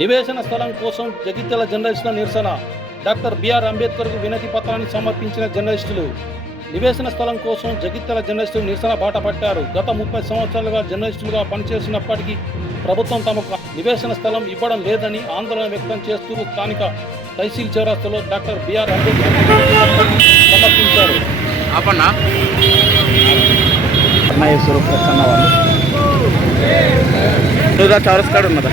నివేశన స్థలం కోసం జగిత్యాల జర్నలిస్టుల నిరసన. డాక్టర్ బిఆర్ అంబేద్కర్కు వినతి పత్రాన్ని సమర్పించిన జర్నలిస్టులు. నివేశన స్థలం కోసం జగిత్యాల జర్నలిస్టులు నిరసన బాట పట్టారు. గత ముప్పై సంవత్సరాలుగా జర్నలిస్టులుగా పనిచేసినప్పటికీ ప్రభుత్వం తమకు నివేశన స్థలం ఇవ్వడం లేదని ఆందోళన వ్యక్తం చేస్తూ స్థానిక తహసీల్ చౌరస్తాలో డాక్టర్ బిఆర్ అంబేద్కర్ సమర్పించారు. ఆపన్నా? అన్నయ్యేశ్వరు ప్రసన్న వాళ్ళు. నువ్వు చౌరస్ కాడ ఉన్నదా?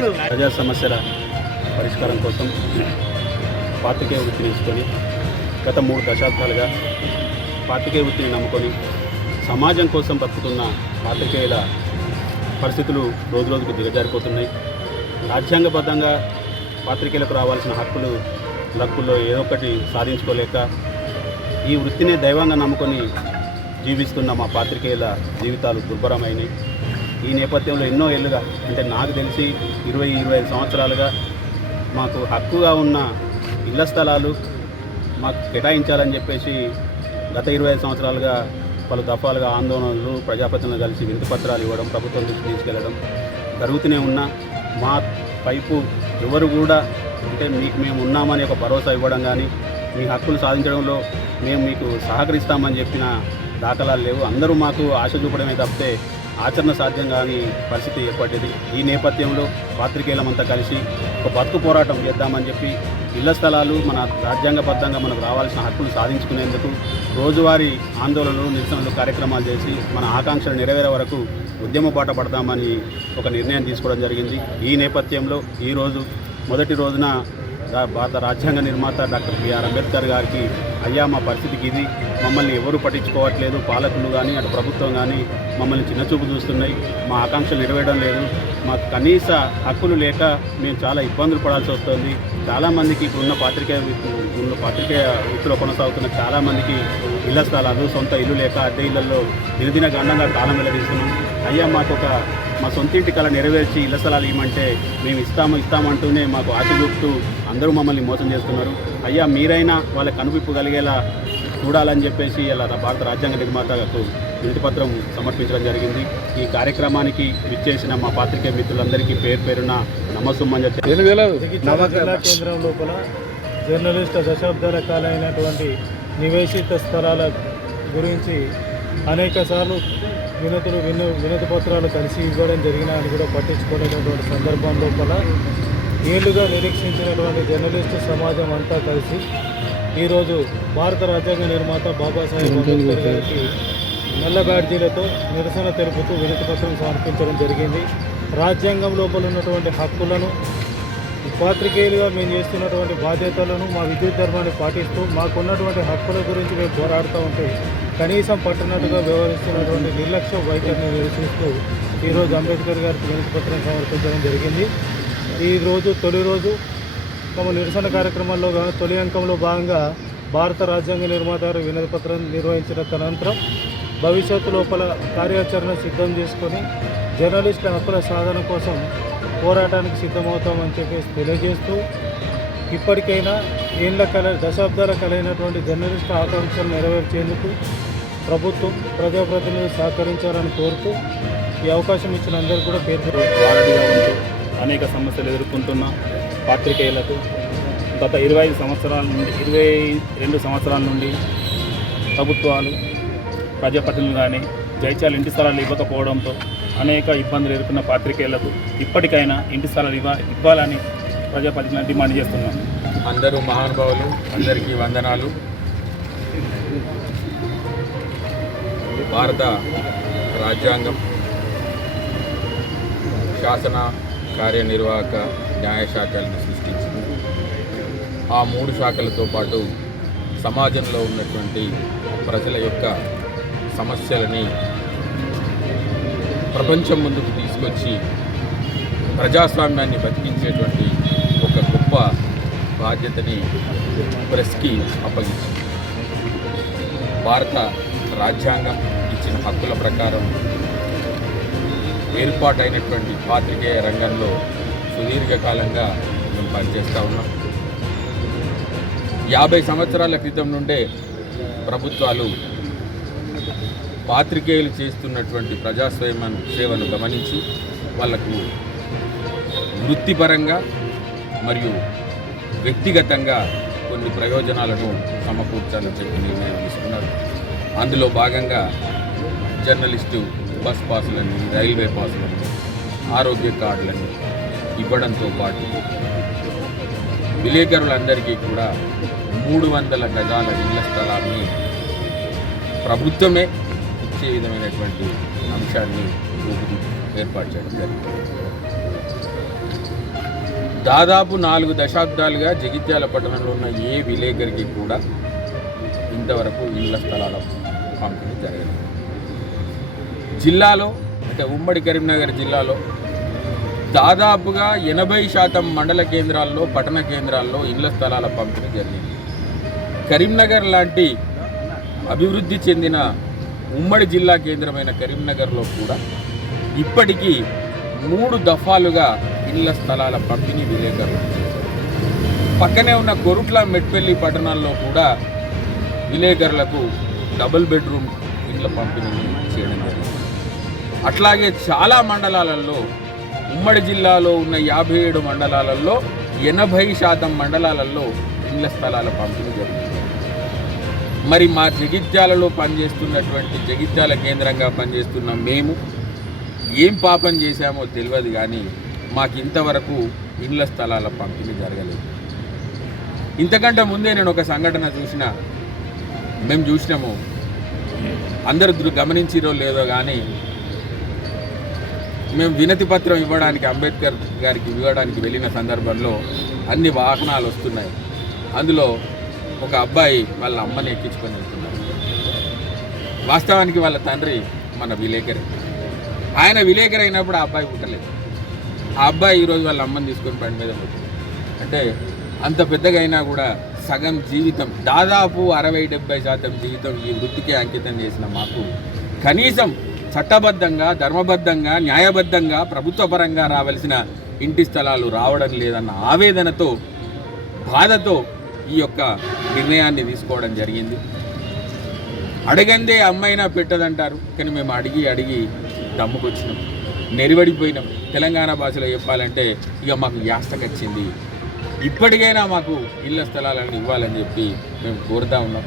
ప్రజా సమస్యల పరిష్కారం కోసం పాతికేయ వృత్తిని ఎంచుకొని గత మూడు దశాబ్దాలుగా పాతికేయ వృత్తిని నమ్ముకొని సమాజం కోసం బతుకుతున్న పాత్రికేయుల పరిస్థితులు రోజు రోజుకు దిగజారిపోతున్నాయి. రాజ్యాంగబద్ధంగా పాత్రికేయులకు రావాల్సిన హక్కులు లక్కుల్లో ఏదో ఒకటి సాధించుకోలేక ఈ వృత్తినే దైవంగా నమ్ముకొని జీవిస్తున్న మా పాత్రికేయుల జీవితాలు దుర్భరమైనవి ఈ నేపథ్యంలో ఎన్నో ఏళ్ళుగా అంటే నాకు తెలిసి ఇరవై ఇరవై ఐదు సంవత్సరాలుగా మాకు హక్కుగా ఉన్న ఇళ్ళ స్థలాలు మాకు కేటాయించాలని చెప్పేసి గత ఇరవై ఐదు సంవత్సరాలుగా పలు దఫాలుగా ఆందోళనలు ప్రజాప్రతినిధులు కలిసి వినతి పత్రాలు ఇవ్వడం ప్రభుత్వం దృష్టికి తీసుకెళ్ళడం జరుగుతూనే ఉన్నా మా పైపు ఎవరు కూడా అంటే మీకు మేము ఉన్నామని ఒక భరోసా ఇవ్వడం కానీ మీ హక్కులు సాధించడంలో మేము మీకు సహకరిస్తామని చెప్పిన దాఖలాలు లేవు. అందరూ మాకు ఆశ చూపడమే తప్పితే ఆచరణ సాధ్యం కాని పరిస్థితి ఏర్పడ్డది. ఈ నేపథ్యంలో పాత్రికేయులమంతా కలిసి ఒక బతుకు పోరాటం చేద్దామని చెప్పి ఇళ్ళ స్థలాలు మన రాజ్యాంగబద్ధంగా మనకు రావాల్సిన హక్కులు సాధించుకునేందుకు రోజువారీ ఆందోళనలు నిరసనలు కార్యక్రమాలు చేసి మన ఆకాంక్షలు నెరవేరే వరకు ఉద్యమ బాట పడదామని ఒక నిర్ణయం తీసుకోవడం జరిగింది. ఈ నేపథ్యంలో ఈరోజు మొదటి రోజున భారత రాజ్యాంగ నిర్మాత డాక్టర్ బిఆర్ అంబేద్కర్ గారికి అయ్యా మా పరిస్థితికి ఇది. మమ్మల్ని ఎవరు పట్టించుకోవట్లేదు. పాలకులు కానీ అటు ప్రభుత్వం కానీ మమ్మల్ని చిన్నచూపు చూస్తున్నాయి. మా ఆకాంక్షలు నెరవేయడం లేదు. మాకు కనీస హక్కులు లేక మేము చాలా ఇబ్బందులు పడాల్సి వస్తుంది. చాలామందికి ఇప్పుడున్న పాత్రికేయ వృత్తి- ఉన్న పాత్రికేయ వృత్తిలో కొనసాగుతున్న చాలామందికి ఇళ్ళ స్థలాలు సొంత ఇల్లు లేక అద్దె ఇళ్ళలో దినదిన గండంగా కాలం వెళ్ళదీస్తున్నాం అయ్యా మాకు ఒక మా సొంత ఇంటి కళ నెరవేర్చి ఇళ్ళ స్థలాలు ఇవ్వమంటే మేము ఇస్తాము ఇస్తామంటూనే మాకు ఆశ చూపుతూ అందరూ మమ్మల్ని మోసం చేస్తున్నారు. అయ్యా మీరైనా వాళ్ళ కనువిప్పు కలిగేలా చూడాలని చెప్పేసి ఇలా భారత రాజ్యాంగ నిర్మాతకు వినతి పత్రం సమర్పించడం జరిగింది. ఈ కార్యక్రమానికి విచ్చేసిన మా పాత్రికేయ మిత్రులందరికీ పేరు పేరున నమస్సుమని చెప్పి జిల్లా కేంద్రం లోపల జర్నలిస్ట్ దశాబ్దాల కాలమైనటువంటి నివేశిత స్థలాల గురించి అనేక సార్లు వినతులు విను వినతి పత్రాలు కలిసి ఇవ్వడం జరిగినా అని కూడా పట్టించుకోలేనటువంటి సందర్భం లోపల ఏళ్ళుగా నిరీక్షించినటువంటి జర్నలిస్టు సమాజం అంతా కలిసి ఈరోజు భారత రాజ్యాంగ నిర్మాత బాబాసాహెబ్ అంబేద్కర్ గారికి నల్ల బ్యాడ్జీలతో నిరసన తెలుపుతూ వినతి పత్రం సమర్పించడం జరిగింది. రాజ్యాంగం లోపల ఉన్నటువంటి హక్కులను పాత్రికేయులుగా మేము చేస్తున్నటువంటి బాధ్యతలను మా విద్యుత్ ధర్మాన్ని పాటిస్తూ మాకున్నటువంటి హక్కుల గురించి మేము పోరాడుతూ ఉంటే కనీసం పట్టనట్టుగా వ్యవహరిస్తున్నటువంటి నిర్లక్ష్య వైఖరిని నిరసిస్తూ ఈరోజు అంబేద్కర్ గారికి వినతి పత్రం సమర్పించడం జరిగింది. ఈ రోజు తొలి రోజు తమ నిరసన కార్యక్రమాల్లో తొలి అంకంలో భాగంగా భారత రాజ్యాంగ నిర్మాత వినతిపత్రం పత్రం నిర్వహించిన అనంతరం భవిష్యత్తు లోపల కార్యాచరణ సిద్ధం చేసుకొని జర్నలిస్టుల హక్కుల సాధన కోసం పోరాటానికి సిద్ధమవుతామని చెప్పేసి తెలియజేస్తూ ఇప్పటికైనా ఏళ్ళ కల దశాబ్దాల కలైనటువంటి జర్నలిస్ట్ ఆకాంక్షలు నెరవేర్చేందుకు ప్రభుత్వం ప్రజాప్రతినిధులు సహకరించాలని కోరుతూ ఈ అవకాశం ఇచ్చిన అందరికీ కూడా పేరు అనేక సమస్యలు ఎదుర్కొంటున్నాం. పాత్రికేయులకు గత ఇరవై ఐదు సంవత్సరాల నుండి ఇరవై రెండు సంవత్సరాల నుండి ప్రభుత్వాలు ప్రజాప్రతినిధులు కానీ జైత్యాలు ఇంటి స్థలాలు ఇవ్వకపోవడంతో అనేక ఇబ్బందులు ఎదుర్కొన్న పాత్రికేయులకు ఇప్పటికైనా ఇంటి స్థలాలు ఇవ్వ ఇవ్వాలని ప్రజాప్రతినిధులను డిమాండ్ చేస్తున్నాం అందరూ మహానుభావులు అందరికీ వందనాలు. భారత రాజ్యాంగం శాసన కార్యనిర్వాహక న్యాయ శాఖలను సృష్టించింది. ఆ మూడు శాఖలతో పాటు సమాజంలో ఉన్నటువంటి ప్రజల యొక్క సమస్యలని ప్రపంచం ముందుకు తీసుకొచ్చి ప్రజాస్వామ్యాన్ని బతికించేటువంటి ఒక గొప్ప బాధ్యతని ప్రెస్కి అప్పగించింది. భారత రాజ్యాంగం ఇచ్చిన హక్కుల ప్రకారం ఏర్పాటైనటువంటి పాత్రికేయ రంగంలో సుదీర్ఘకాలంగా మేము పనిచేస్తూ ఉన్నాం. యాభై సంవత్సరాల క్రితం నుండే ప్రభుత్వాలు పాత్రికేయులు చేస్తున్నటువంటి ప్రజాస్వామ్య సేవను గమనించి వాళ్ళకు వృత్తిపరంగా మరియు వ్యక్తిగతంగా కొన్ని ప్రయోజనాలను సమకూర్చాలని చెప్పి నిర్ణయం తీసుకున్నారు. అందులో భాగంగా జర్నలిస్టు బస్ పాసులని రైల్వే పాసులని ఆరోగ్య కార్డులని ఇవ్వడంతో పాటు విలేకరులందరికీ కూడా మూడు వందల గజాల ఇళ్ళ స్థలాన్ని ప్రభుత్వమే ఇచ్చే విధమైనటువంటి అంశాన్ని ఏర్పాటు చేయడం జరిగింది. దాదాపు నాలుగు దశాబ్దాలుగా జగిత్యాల పట్టణంలో ఉన్న ఏ విలేకరికి కూడా ఇంతవరకు ఇళ్ళ స్థలాల పంపిణీ జరగలేదు. జిల్లాలో అంటే ఉమ్మడి కరీంనగర్ జిల్లాలో దాదాపుగా ఎనభై శాతం మండల కేంద్రాల్లో పట్టణ కేంద్రాల్లో ఇళ్ళ స్థలాల పంపిణీ జరిగింది. కరీంనగర్ లాంటి అభివృద్ధి చెందిన ఉమ్మడి జిల్లా కేంద్రమైన కరీంనగర్లో కూడా ఇప్పటికీ మూడు దఫాలుగా ఇళ్ళ స్థలాల పంపిణీ విలేకరులు పక్కనే ఉన్న కొరుట్ల మెట్పల్లి పట్టణాల్లో కూడా విలేకరులకు డబుల్ బెడ్రూమ్ ఇళ్ళ పంపిణీని చేయడం జరిగింది. అట్లాగే చాలా మండలాలలో ఉమ్మడి జిల్లాలో ఉన్న యాభై ఏడు మండలాలలో ఎనభై శాతం మండలాలలో ఇళ్ళ స్థలాల పంపిణీ జరిగింది మరి మా జగిత్యాలలో పనిచేస్తున్నటువంటి జగిత్యాల కేంద్రంగా పనిచేస్తున్న మేము ఏం పాపం చేశామో తెలియదు కానీ మాకు ఇంతవరకు ఇళ్ళ స్థలాల పంపిణీ జరగలేదు. ఇంతకంటే ముందే నేను ఒక సంఘటన చూసిన మేము చూసినాము. అందరు గమనించిరో లేదో కానీ మేము వినతి పత్రం ఇవ్వడానికి అంబేద్కర్ గారికి ఇవ్వడానికి వెళ్ళిన సందర్భంలో అన్ని వాహనాలు వస్తున్నాయి. అందులో ఒక అబ్బాయి వాళ్ళ అమ్మని ఎక్కించుకొని వెళ్తున్నారు. వాస్తవానికి వాళ్ళ తండ్రి మన విలేకరి. ఆయన విలేకరి అయినప్పుడు ఆ అబ్బాయి పుట్టలేదు. ఆ అబ్బాయి ఈరోజు వాళ్ళ అమ్మని తీసుకొని పని మీద పోతుంది. అంటే అంత పెద్దగా అయినా కూడా సగం జీవితం దాదాపు అరవై డెబ్బై శాతం జీవితం ఈ వృత్తికి అంకితం చేసిన మాకు కనీసం చట్టబద్ధంగా ధర్మబద్ధంగా న్యాయబద్ధంగా ప్రభుత్వపరంగా రావలసిన ఇంటి స్థలాలు రావడం లేదన్న ఆవేదనతో బాధతో ఈ యొక్క నిర్ణయాన్ని తీసుకోవడం జరిగింది. అడగందే అమ్మైనా పెట్టదంటారు కానీ మేము అడిగి అడిగి దమ్ముకొచ్చినాం. నెరివడిపోయినాం తెలంగాణ భాషలో చెప్పాలంటే ఇక మాకు యాస్తకొచ్చింది ఇప్పటికైనా మాకు ఇళ్ళ స్థలాలను ఇవ్వాలని చెప్పి మేము కోరుతా ఉన్నాం.